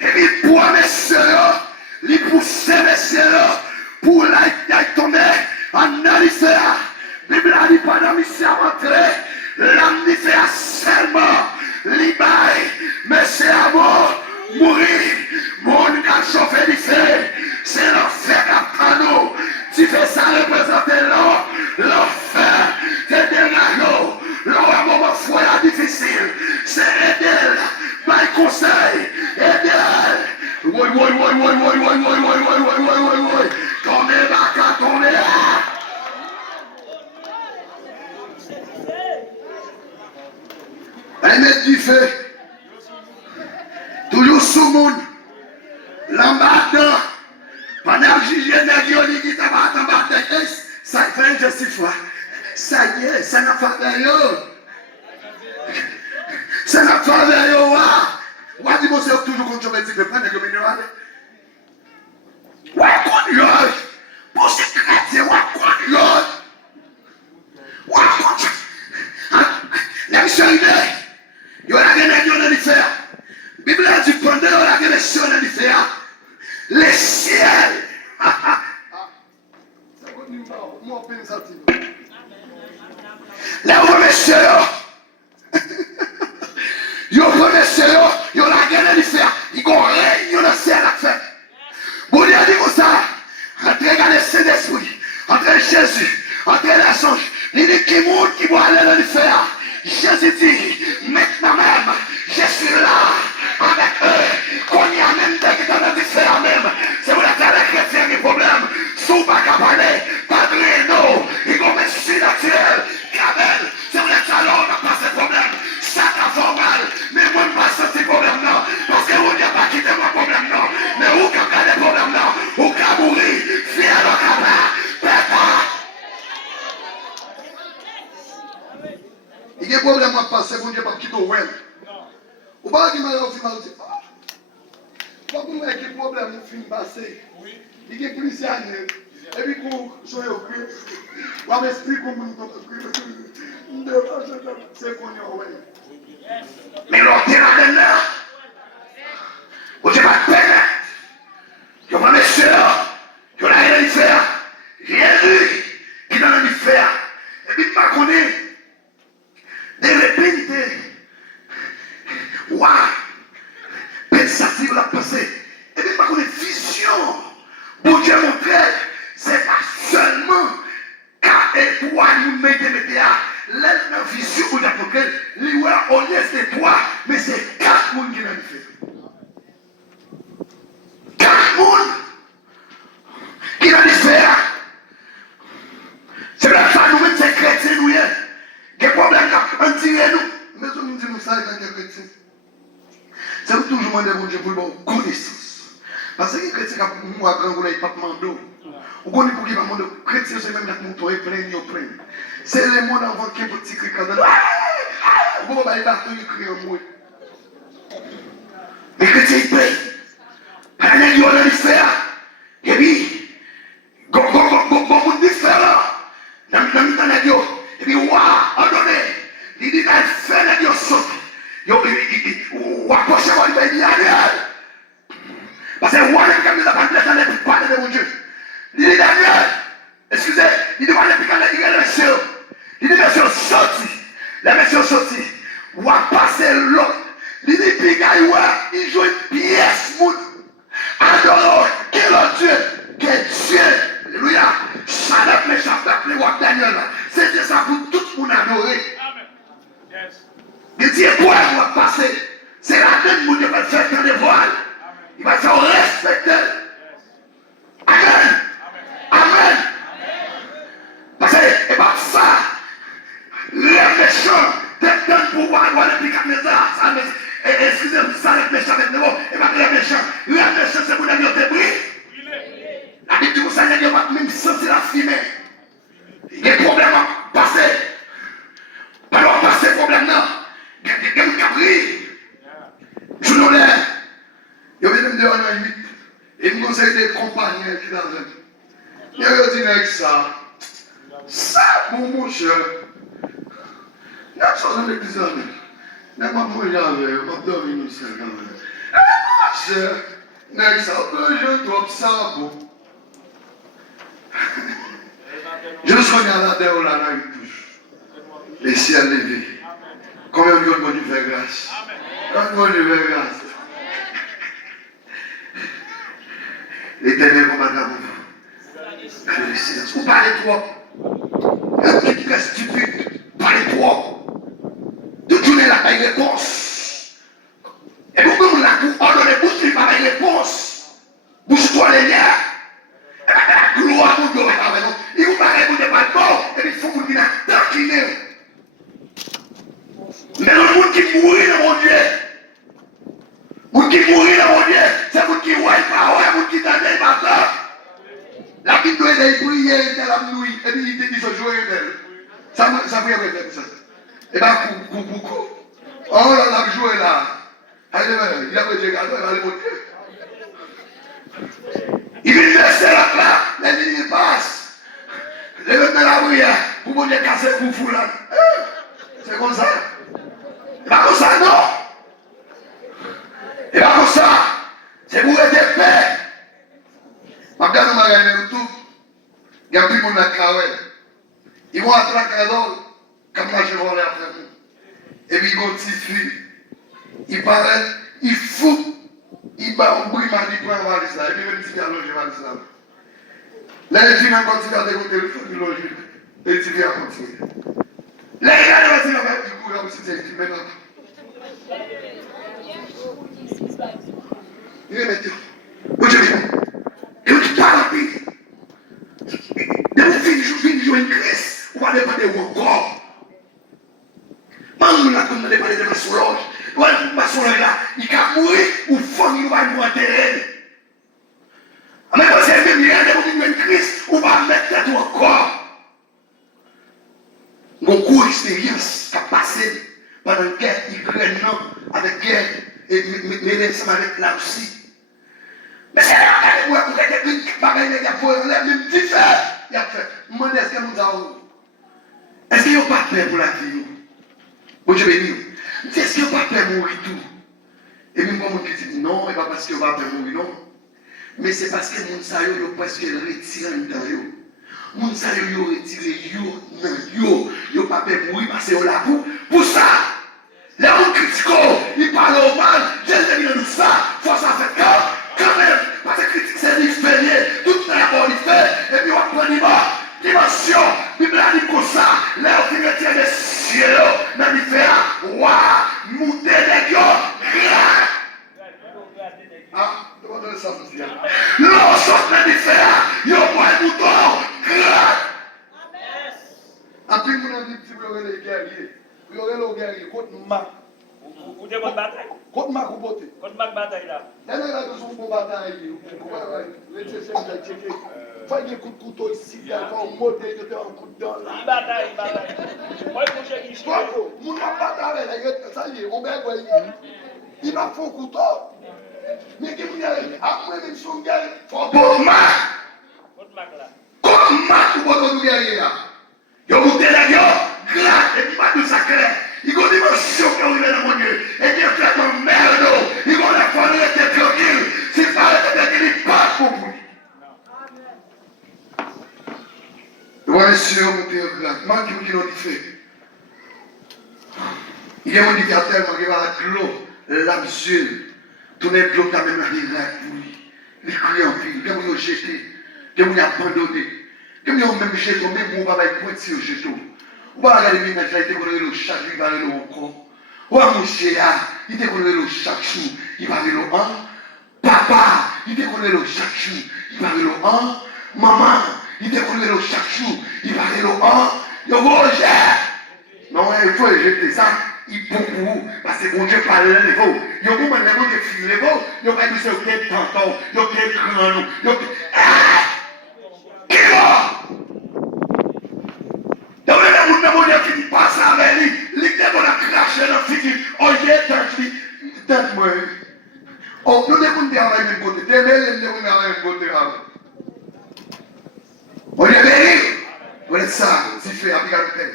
Et puis pour messieurs, les pousser messieurs, pour la tomber en aliféa. Bible a dit pendant mission rentrée, l'âme dit fait seulement, libaye, mais c'est à mort, mourir, mon cas chauffé du fait, c'est l'enfer à nous. Tu fais ça représenter l'enfer, c'est des ragots, l'un moment foyer difficile, c'est aider, par conseil, aider. Oui, tournez, baka, tournez. Elle met du feu, toujours sous moun, l'ambassadeur, pendant que j'y ai ça fait je suis foi. Ça y est, ça n'a pas d'ailleurs. Ça n'a pas d'ailleurs. Ouais, dis-moi, c'est toujours quand je vais dire de prendre le minéral. Ouais, qu'on l'autre. Pour ces chrétiens, ouais, qu'on l'autre. Ouais, qu'on la mission est il y a rien à faire. La Bible a dit pendant il y a rien à faire. Les ciels. Là où messieurs, il y a rien à faire. Il y a rien à faire. Bon Dieu dit comme ça, entrez dans le Saint-Esprit, entrez Jésus, entrez la songe. Il dit qui monte qui va aller dans le faire. Jésus dit, maintenant même, je suis là avec eux. Qu'on y a même des qui dans le faire même. C'est pour la chrétien qui problème. Sous pas qu'à parler, pas de réno, il va mettre sur naturel. Cabel, c'est pour la salon, on n'a pas ce problème. Ça t'a fait mal, mais moi je ne pas ce problème non. Parce que vous n'avez pas quitté mon problème non. Mais où qu'à garder le problème non, où qu'à mourir, fier le cabas, pétard. Il y a un problème à passer, vous n'avez pas quitté au web. Ou pas qu'il m'a dit, pas pour moi qu'il y a un problème, il finit passer. Il y a plus d'années. Et puis, pour jouer au cul, on m'explique comment nous c'est qu'on est au web. Mais l'autre est là. Vous n'avez pas de peine. Je vais me faire. Je n'ai rien à faire. Jésus qui n'a rien à faire. Et puis, pas qu'on est des répétités. Waouh! Pensative la pensée. Et puis, pas qu'on est vision. Bon Dieu montré, c'est pas seulement qu'à étoile nous mettez l'aile dans vision pour dire que l'ouest au lieu c'est toi, mais c'est 4 personnes qui l'ont fait. 4 personnes qui l'ont fait. C'est la fin nous mettons ces chrétiens nous. Quel problème on tire nous. Mais on nous dit nous ça dans les chrétiens. C'est toujours demander mon Dieu pour le connaissance. Parce que les chrétiens qui ont un grand goulot, ils ne peuvent pas demander. Ou qu'on est pour qu'ils ne demandent pas. Les chrétiens, c'est même la montre, ils prennent, ils prennent. C'est les mots d'enfant qui ont un petit cri quand on bon, il va tout écrire en mot. Les chrétiens, ils prennent. Ils ont le faire. Et puis, bon, on dit faire là. Dans le temps, et puis, waouh, on donne. Il dit, il fait la Dieu saute. Ou approchez-moi, il dit, Daniel. Parce que roi n'est pas mis à parler de parler de mon Dieu. Il dit Daniel, excusez, il dit parler de la mission. Il dit monsieur sorti. La mission sortie. Ou à passer l'autre. Il dit Pigaïwa, il joue une pièce moun. Adore, quel Dieu, quel Dieu. Alléluia. Chalet méchant, appelé roi Daniel. C'était ça pour tout le monde adorer. Amen. Il dit quoi on va passer. C'est la tête où Dieu va faire dans les voiles. Il va se respecter. Amen. Amen. Parce que, et pas ça, les méchants, t'es pour voir le picaméza. Excusez-moi, ça, les méchants avec nous. Et pas les méchants. Les méchants, c'est pour les gens te briller. La Bible dit que ça n'y a pas même sentir la fumée. Il y a des problèmes à passer. Pas de passer problème là. Il y a des cabris. Je nous l'ai. Il y a même des envite. Et nous conseille des compagnons qui dans le. Il y a dit avec ça. Ça, mon cher. Il y a chose avec des amis. Mais moi, j'avais, je vais dormir ici quand même. N'est-ce pas je trouve ça bon. Je soigne à la terre là, là, il touche. Les ciels levés. Combien de monde Dieu fait grâce? Combien de Dieu fait grâce? L'Éternel commande à vous. Vous parlez trop. Un petit très stupide. Parlez trop. De tourner la paille réponse. Et vous pouvez la ordonner bouche, il pas de réponse. Bouge-toi les liens. Et bien, la gloire vous donne avec nous. Il vous paraît que vous n'êtes pas bon. Et puis, il faut que vous dites tranquille. Mais le monde qui mourit dans mon Dieu. Le monde qui mourit dans mon Dieu. C'est vous qui voyez pas, ouais, vous qui t'entendez pas ça. La Bible doit être prière de la nuit. Et puis, il dit, ce jour est belle. Ça vous y fait ça. Et bien, pour beaucoup. Oh là, la joie est là. Il a pris le gâteau, il va aller monter. Il vient verser la plaque, les lignes passent. Les mecs de la prière, pour vous dire casser pour vous là. C'est comme ça. Et pas comme ça, non. Et pas comme ça. C'est pour être paix. Regarde ma gagne tout. Il y a plus de monde à travailler. Ils vont attraquer à l'autre, comme moi je vais aller après vous. Et puis ils vont tirer. Il paraît, il fout, il bat un bruit, il prend un valise là, et puis même si il y a logé valise là. Là, les gens continuent à dégonter le téléphone du logis, et ils viennent continuer. Les gens vont dire, du coup, là aussi, c'est écrit maintenant. Il est maintenant. Où je viens? Et où tu parles, puis? De mon fils, jouer une crise, on va demander où encore. Maman, là, comme on va demander de ma soulage. Ouais, ma soeur là, il va mourir ou faut qu'il va nous enterrer. Mais quand c'est même rien de une crise, on va mettre tête encore. Mon cours d'expérience qui a passé pendant la guerre ukrainienne avec guerre et mêlé ensemble avec la Russie. Mais c'est là que moi, pour être une pareille, il y a pour enlever même petit fait. Il a fait. Moi, est-ce que nous avons. Est-ce qu'il n'y a pas peur pour la vie? Bon, je vais dire. Est-ce qu'il n'y a pas peur de mourir tout? Et même quand on dit non, et pas parce qu'il n'y a pas peur de mourir, non. Mais c'est parce que mon sayo yo presque retiré dans yo. Mon sayo yo retiré yo pas peur de mourir parce que yo là pour ça. Les gens critiquent, ils parlent au mal, Jésus dit ça, faut ça fait quand même, parce que critique c'est différé, tout d'abord il fait, et puis on prend dimension, Bible a dit comme ça, là on finit des cieux, dans différents, waouh, monter les gars, ah, demandez ça aussi. L'on sort les différents, il y a un bouton, après vous avez dit que vous aurez les guerriers, vous aurez les guerriers, contre Mac. Vous devez bataille. Contre Mac ou beauté. Contre Mac bataille là. D'ailleurs, là, nous sommes bataille. Vous êtes checké. Faites des coups de couteau ici, il y a un modèle de un coup de dent là. Il bataille. Moi, il faut checker ici. Mon bataille, ça y est, on va voir. Il m'a fait un couteau. Mais qui vous y allez? Après, même si on gagne, il faut pour Mac. Contre Mac là. Contre Mac ou beauté, nous gagnons là. Il y a un modèle là, grâce, et puis pas de sacré. Il y a une dimension qui arrive dans mon Dieu. Et bien, traitement merde. Il y a la famille qui est tranquille. C'est pas le fait qu'il n'est pas pour vous. Ouais, monsieur, mon père, moi qui vous dis l'on fait. Il y a un indicateur qui va à l'eau, l'absurde. Tourner de l'eau quand même à l'Irak pour lui. Les cris en pile, que vous jeté, que vous abandonné, que vous même jeté, même mon papa est pointé au jeton. Ou pas regarder les ménages, il était collé le chaque jour, il va aller encore. Ou à mon chien, il était collé le chaque jour, il va aller le un. Papa, il était collé le chaque jour, il va aller le un. Maman, il était collé le chaque jour, il va aller le un. Il va le jeter. Non, il faut jeter ça. Il faut pour vous, parce que bon Dieu parle les veaux. Il y a un moment où il fuit les veaux, il y a un monsieur qui est tonton, il y a un crâne, il y a qui va? Il y a un moment qui dit pas ça avec lui, il était bon à cracher dans le futur, oh il est tente moi. Oh, nous devons dire à la même côté, nous devons dire à la même côté. On est béni. Vous êtes ça, c'est fait, avec la tête.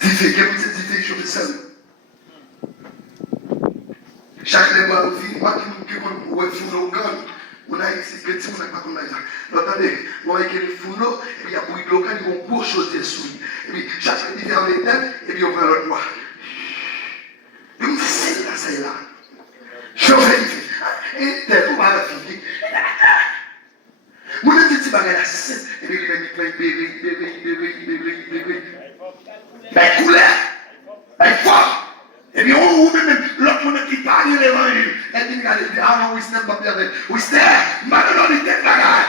C'est fait, qu'est-ce que c'est fait, je fais ça. Chaque fois aussi, moi qui connais fourneau gang, on a ici petit, on n'a pas comme ça. Attendez, on a écrit le fourneau, et puis il y a bouillie local, ils vont gros chose dessous. Et puis chaque fois ils ferment les têtes, et puis on prend l'autre bois. Et on fait là, c'est là. Je fais, et tel, on va la fille. Mon petit bagage là, c'est et puis il va me faire bébé. Ben couleur, ben fort. Et puis on ouvre même l'autre monde qui parle de l'évangile. Et puis il dit, ah non, oui, c'est pas bien. Oui, c'est, maintenant il tête bagage.